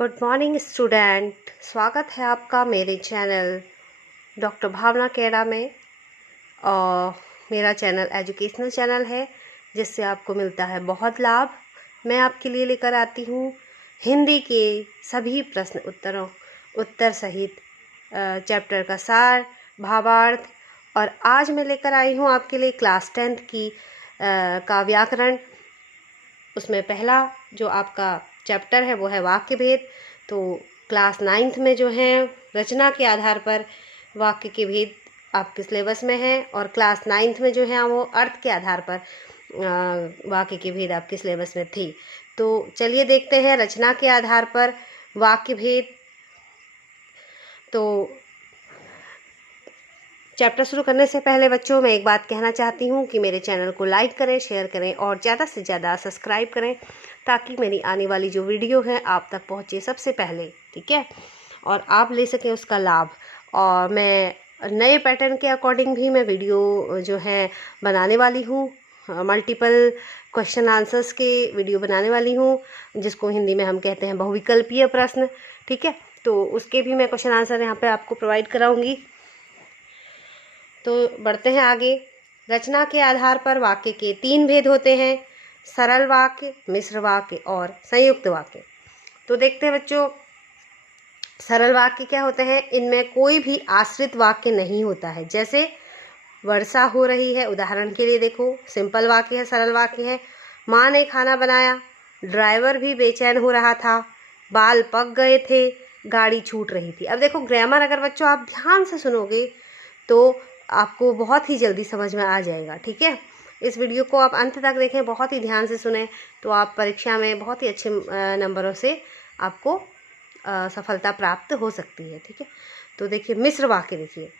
Good morning student, स्वागत है आपका मेरे चैनल डॉक्टर भावना केड़ा में। और मेरा चैनल एजुकेशनल चैनल है जिससे आपको मिलता है बहुत लाभ। मैं आपके लिए लेकर आती हूँ हिंदी के सभी प्रश्न उत्तर सहित चैप्टर का सार, भावार्थ। और आज मैं लेकर आई हूँ आपके लिए क्लास 10th की का व्याकरण। उसमें पहला जो आपका चैप्टर है वो है वाक्य भेद। तो क्लास 9th में जो है रचना के आधार पर वाक्य के भेद आपके सिलेबस में है, और क्लास 9th में जो है वो अर्थ के आधार पर वाक्य के भेद आपके सिलेबस में थी। तो चलिए देखते हैं रचना के आधार पर वाक्य भेद। तो चैप्टर शुरू करने से पहले बच्चों मैं एक बात कहना चाहती हूँ कि मेरे चैनल को लाइक करें, शेयर करें और ज़्यादा से ज़्यादा सब्सक्राइब करें ताकि मेरी आने वाली जो वीडियो है आप तक पहुँचे सबसे पहले, ठीक है, और आप ले सकें उसका लाभ। और मैं नए पैटर्न के अकॉर्डिंग भी मैं वीडियो जो है बनाने वाली हूँ, मल्टीपल क्वेश्चन आंसर्स के वीडियो बनाने वाली हूँ, जिसको हिंदी में हम कहते हैं बहुविकल्पीय प्रश्न, ठीक है। तो उसके भी मैं क्वेश्चन आंसर यहाँ पे आपको प्रोवाइड कराऊंगी। तो बढ़ते हैं आगे। रचना के आधार पर वाक्य के 3 भेद होते हैं: सरल वाक्य, मिश्र वाक्य और संयुक्त वाक्य। तो देखते हैं बच्चों, सरल वाक्य क्या होते हैं। इनमें कोई भी आश्रित वाक्य नहीं होता है। जैसे वर्षा हो रही है, उदाहरण के लिए देखो, सिंपल वाक्य है, सरल वाक्य है। माँ ने खाना बनाया, ड्राइवर भी बेचैन हो रहा था, बाल पक गए थे, गाड़ी छूट रही थी। अब देखो ग्रामर अगर बच्चों आप ध्यान से सुनोगे तो आपको बहुत ही जल्दी समझ में आ जाएगा, ठीक है। इस वीडियो को आप अंत तक देखें, बहुत ही ध्यान से सुने, तो आप परीक्षा में बहुत ही अच्छे नंबरों से आपको सफलता प्राप्त हो सकती है, ठीक है। तो देखिए मिश्र वाक्य, देखिए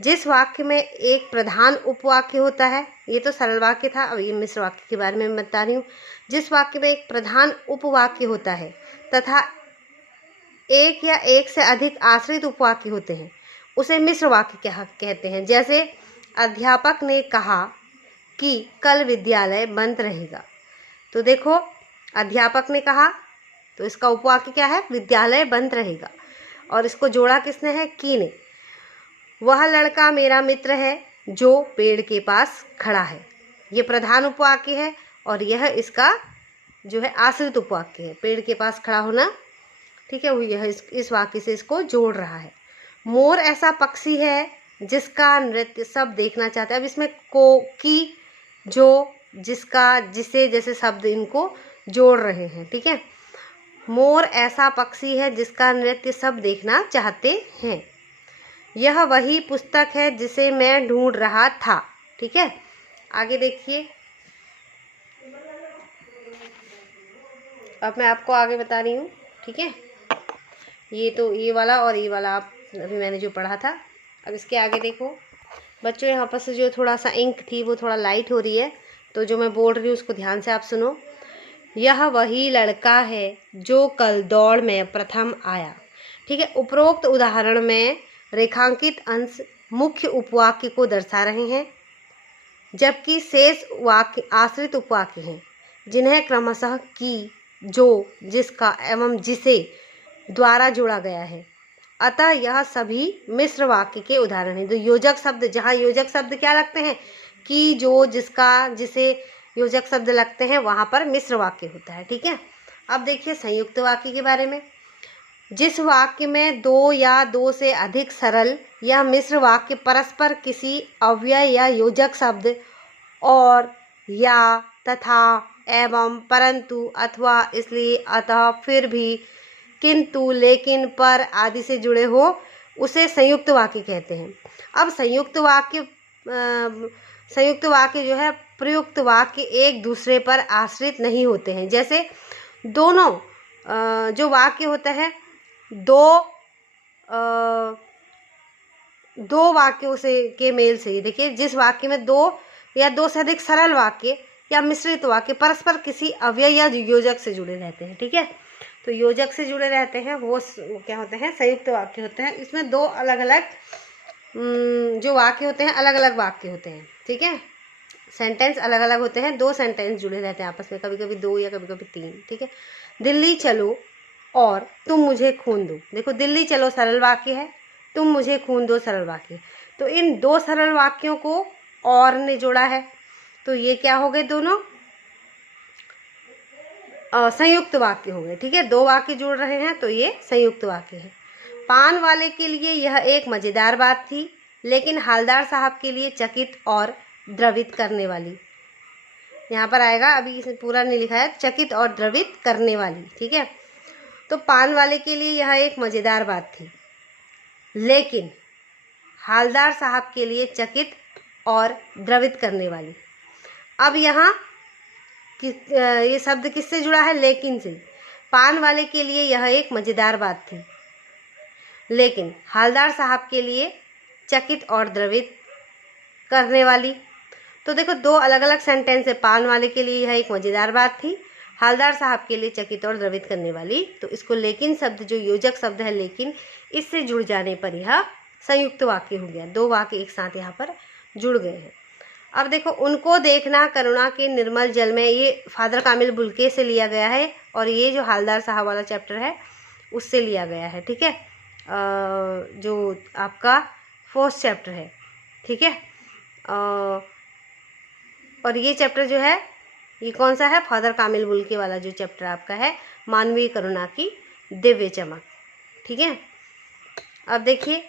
जिस वाक्य में एक प्रधान उपवाक्य होता है, ये तो सरल वाक्य था, अब ये मिश्र वाक्य के बारे में मैं बता रही हूँ। जिस वाक्य में एक प्रधान उपवाक्य होता है तथा एक या एक से अधिक आश्रित उपवाक्य होते हैं उसे मिश्र वाक्य क्या कहते हैं। जैसे अध्यापक ने कहा कि कल विद्यालय बंद रहेगा। तो देखो अध्यापक ने कहा, तो इसका उपवाक्य क्या है, विद्यालय बंद रहेगा, और इसको जोड़ा किसने है, की ने। वह लड़का मेरा मित्र है जो पेड़ के पास खड़ा है, ये प्रधान उपवाक्य है, और यह इसका जो है आश्रित उपवाक्य है, पेड़ के पास खड़ा होना, ठीक है। वो यह इस वाक्य से इसको जोड़ रहा है। मोर ऐसा पक्षी है जिसका नृत्य सब देखना चाहते हैं। अब इसमें को, की, जो, जिसका, जिसे जैसे शब्द इनको जोड़ रहे हैं, ठीक है। मोर ऐसा पक्षी है जिसका नृत्य सब देखना चाहते हैं। यह वही पुस्तक है जिसे मैं ढूंढ रहा था, ठीक है। आगे देखिए, अब मैं आपको आगे बता रही हूँ, ठीक है। ये तो ये वाला और ये वाला आप अभी मैंने जो पढ़ा था। अब इसके आगे देखो बच्चों, यहाँ पर से जो थोड़ा सा इंक थी वो थोड़ा लाइट हो रही है, तो जो मैं बोल रही हूँ उसको ध्यान से आप सुनो। यह वही लड़का है जो कल दौड़ में प्रथम आया, ठीक है। उपरोक्त उदाहरण में रेखांकित अंश मुख्य उपवाक्य को दर्शा रहे हैं, जबकि शेष वाक्य आश्रित उपवाक्य हैं जिन्हें क्रमशः की, जो, जिसका एवं जिसे द्वारा जोड़ा गया है। अतः यह सभी मिश्र वाक्य के उदाहरण हैं। तो योजक शब्द, जहाँ योजक शब्द क्या लगते हैं, कि, जो, जिसका, जिसे योजक शब्द लगते हैं, वहाँ पर मिश्र वाक्य होता है, ठीक है। अब देखिए संयुक्त वाक्य के बारे में। जिस वाक्य में दो या दो से अधिक सरल या मिश्र वाक्य परस्पर किसी अव्यय या योजक शब्द और, या, तथा, एवं, परंतु, अथवा, इसलिए, अतः, फिर भी, किंतु, लेकिन, पर आदि से जुड़े हो उसे संयुक्त वाक्य कहते हैं। अब संयुक्त वाक्य जो है, प्रयुक्त वाक्य एक दूसरे पर आश्रित नहीं होते हैं। जैसे दोनों जो वाक्य होता है, दो वाक्यों से के मेल से, देखिए जिस वाक्य में दो या दो से अधिक सरल वाक्य या मिश्रित वाक्य परस्पर किसी अव्यय या योजक से जुड़े रहते हैं, ठीक है। तो योजक से जुड़े रहते हैं वो क्या होते हैं, संयुक्त वाक्य होते हैं। इसमें दो अलग अलग जो वाक्य होते हैं, अलग अलग वाक्य होते हैं, ठीक है। सेंटेंस अलग अलग होते हैं, दो सेंटेंस जुड़े रहते हैं आपस में, कभी कभी दो या कभी कभी तीन, ठीक है। दिल्ली चलो और तुम मुझे खून दो। देखो दिल्ली चलो सरल वाक्य है, तुम मुझे खून दो सरल वाक्य। तो इन दो सरल वाक्यों को और ने जोड़ा है, तो ये क्या हो गए दोनों संयुक्त वाक्य हो गए। ठीक है, दो वाक्य जुड़ रहे हैं तो ये संयुक्त वाक्य है। पान वाले के लिए यह एक मज़ेदार बात थी, लेकिन हालदार साहब के लिए चकित और द्रवित करने वाली। यहाँ पर आएगा, अभी इसे पूरा नहीं लिखा है, चकित और द्रवित करने वाली। ठीक है, तो पान वाले के लिए यह एक मज़ेदार बात थी, लेकिन हालदार साहब के लिए चकित और द्रवित करने वाली। अब यहाँ ये शब्द किससे जुड़ा है? लेकिन से। पान वाले के लिए यह एक मज़ेदार बात थी, लेकिन हालदार साहब के लिए चकित और द्रवित करने वाली। तो देखो दो अलग अलग सेंटेंस है, पान वाले के लिए यह एक मज़ेदार बात थी, हालदार साहब के लिए चकित और द्रवित करने वाली। तो इसको लेकिन शब्द, जो योजक शब्द है लेकिन, इससे जुड़ जाने पर यह संयुक्त वाक्य हो गया। दो वाक्य एक साथ यहाँ पर जुड़ गए हैं। अब देखो, उनको देखना करुणा के निर्मल जल में, ये फादर कामिल बुल्के से लिया गया है, और ये जो हालदार साहब वाला चैप्टर है उससे लिया गया है। ठीक है, जो आपका 4th चैप्टर है। ठीक है, और ये चैप्टर जो है ये कौन सा है? फादर कामिल बुल्के वाला जो चैप्टर आपका है, मानवीय करुणा की दिव्य चमक। ठीक है, अब देखिए,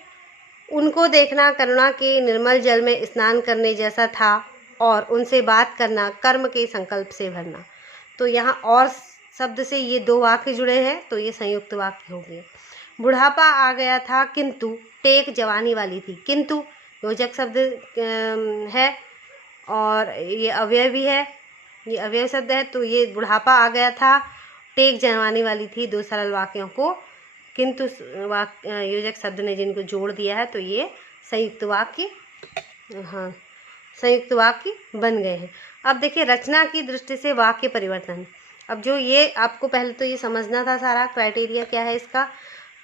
उनको देखना करुणा के निर्मल जल में स्नान करने जैसा था, और उनसे बात करना कर्म के संकल्प से भरना। तो यहाँ और शब्द से ये दो वाक्य जुड़े हैं, तो ये संयुक्त वाक्य हो गए। बुढ़ापा आ गया था किंतु टेक जवानी वाली थी। किंतु योजक शब्द है और ये अव्यय भी है, ये अव्यय शब्द है। तो ये बुढ़ापा आ गया था, टेक जवानी वाली थी, दो सरल वाक्यों को किंतु योजक शब्द ने जिनको जोड़ दिया है, तो ये संयुक्त वाक्य, हाँ, संयुक्त वाक्य बन गए हैं। अब देखिए, रचना की दृष्टि से वाक्य परिवर्तन। अब जो ये आपको पहले तो ये समझना था सारा क्राइटेरिया क्या है इसका।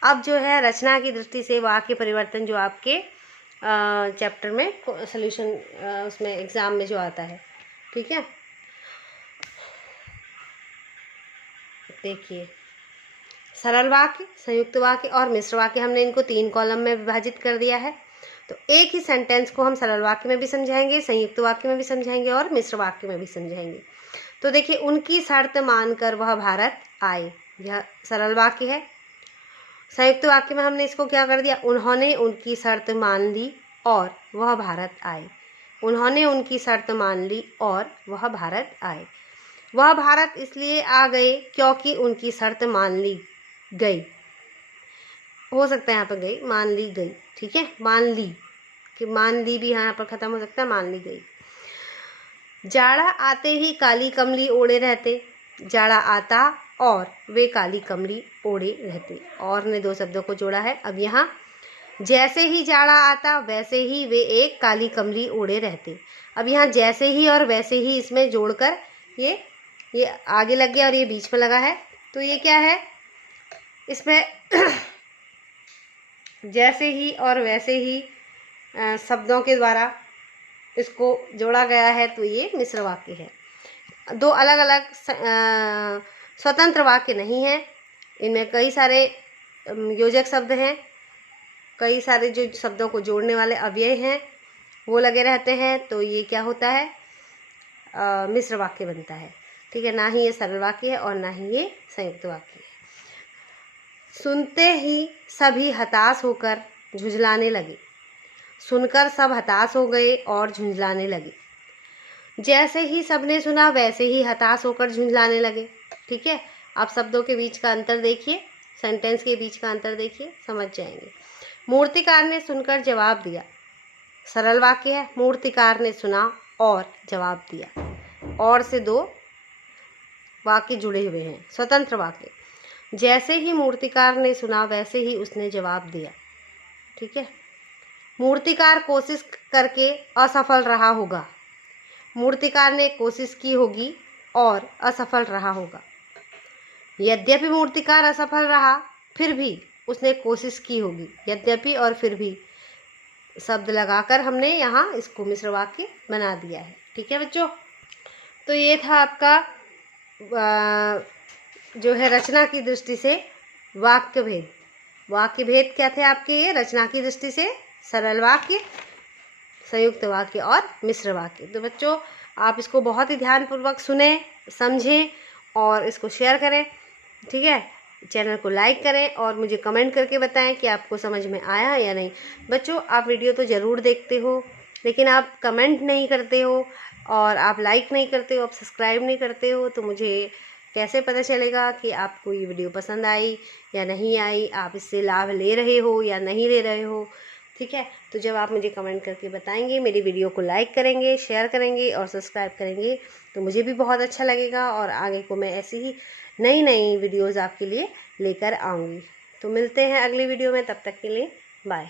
अब जो है रचना की दृष्टि से वाक्य परिवर्तन, जो आपके चैप्टर में सॉल्यूशन उसमें एग्जाम में जो आता है। ठीक है, देखिए, सरल वाक्य, संयुक्त वाक्य और मिश्र वाक्य, हमने इनको 3 कॉलम में विभाजित कर दिया है। तो एक ही सेंटेंस को हम सरल वाक्य में भी समझाएंगे, संयुक्त वाक्य में भी समझाएंगे और मिश्र वाक्य में भी समझाएंगे। तो देखिए, उनकी शर्त मानकर वह भारत आए, यह सरल वाक्य है। संयुक्त वाक्य में हमने इसको क्या कर दिया? उन्होंने उनकी शर्त मान ली और वह भारत आए। उन्होंने उनकी शर्त मान ली और वह भारत आए। वह भारत इसलिए आ गए क्योंकि उनकी शर्त मान ली गई। हो सकता है यहाँ पर गई, मान ली गई। ठीक है, मान ली, कि मान ली भी यहाँ पर खत्म हो सकता है, मान ली गई। जाड़ा आते ही काली कमली ओढ़े रहते। जाड़ा आता और वे काली कमली ओढ़े रहते। और ने दो शब्दों को जोड़ा है। अब यहाँ जैसे ही जाड़ा आता वैसे ही वे एक काली कमली ओढ़े रहते। अब यहाँ जैसे ही और वैसे ही इसमें जोड़कर ये आगे लग गया और ये बीच में लगा है। तो ये क्या है इसमें? जैसे ही और वैसे ही शब्दों के द्वारा इसको जोड़ा गया है, तो ये मिश्र वाक्य है। दो अलग अलग स्वतंत्र वाक्य नहीं है, इनमें कई सारे योजक शब्द हैं, कई सारे जो शब्दों को जोड़ने वाले अव्यय हैं वो लगे रहते हैं। तो ये क्या होता है? मिश्र वाक्य बनता है। ठीक है, ना ही ये सरल वाक्य है और ना ही ये संयुक्त वाक्य है। सुनते ही सभी हताश होकर झुंझलाने लगे। सुनकर सब हताश हो गए और झुंझलाने लगे। जैसे ही सबने सुना वैसे ही हताश होकर झुंझलाने लगे। ठीक है, आप शब्दों के बीच का अंतर देखिए, सेंटेंस के बीच का अंतर देखिए, समझ जाएंगे। मूर्तिकार ने सुनकर जवाब दिया, सरल वाक्य है। मूर्तिकार ने सुना और जवाब दिया, और से दो वाक्य जुड़े हुए हैं, स्वतंत्र वाक्य। जैसे ही मूर्तिकार ने सुना वैसे ही उसने जवाब दिया। ठीक है, मूर्तिकार कोशिश करके असफल रहा होगा। मूर्तिकार ने कोशिश की होगी और असफल रहा होगा। यद्यपि मूर्तिकार असफल रहा, फिर भी उसने कोशिश की होगी। यद्यपि और फिर भी शब्द लगाकर हमने यहाँ इसको मिश्र वाक्य बना दिया है। ठीक है बच्चों, तो ये था आपका जो है रचना की दृष्टि से वाक्य भेद। वाक्य भेद क्या थे आपके? ये रचना की दृष्टि से सरल वाक्य, संयुक्त वाक्य और मिश्र वाक्य। तो बच्चों आप इसको बहुत ही ध्यानपूर्वक सुने, समझें और इसको शेयर करें, ठीक है। चैनल को लाइक करें और मुझे कमेंट करके बताएं कि आपको समझ में आया या नहीं। बच्चों आप वीडियो तो ज़रूर देखते हो, लेकिन आप कमेंट नहीं करते हो और आप लाइक नहीं करते हो, आप सब्सक्राइब नहीं करते हो, तो मुझे कैसे पता चलेगा कि आपको ये वीडियो पसंद आई या नहीं आई, आप इससे लाभ ले रहे हो या नहीं ले रहे हो, ठीक है। तो जब आप मुझे कमेंट करके बताएंगे, मेरी वीडियो को लाइक करेंगे, शेयर करेंगे और सब्सक्राइब करेंगे, तो मुझे भी बहुत अच्छा लगेगा और आगे को मैं ऐसी ही नई नई वीडियोज़ आपके लिए लेकर आऊँगी। तो मिलते हैं अगली वीडियो में, तब तक के लिए बाय।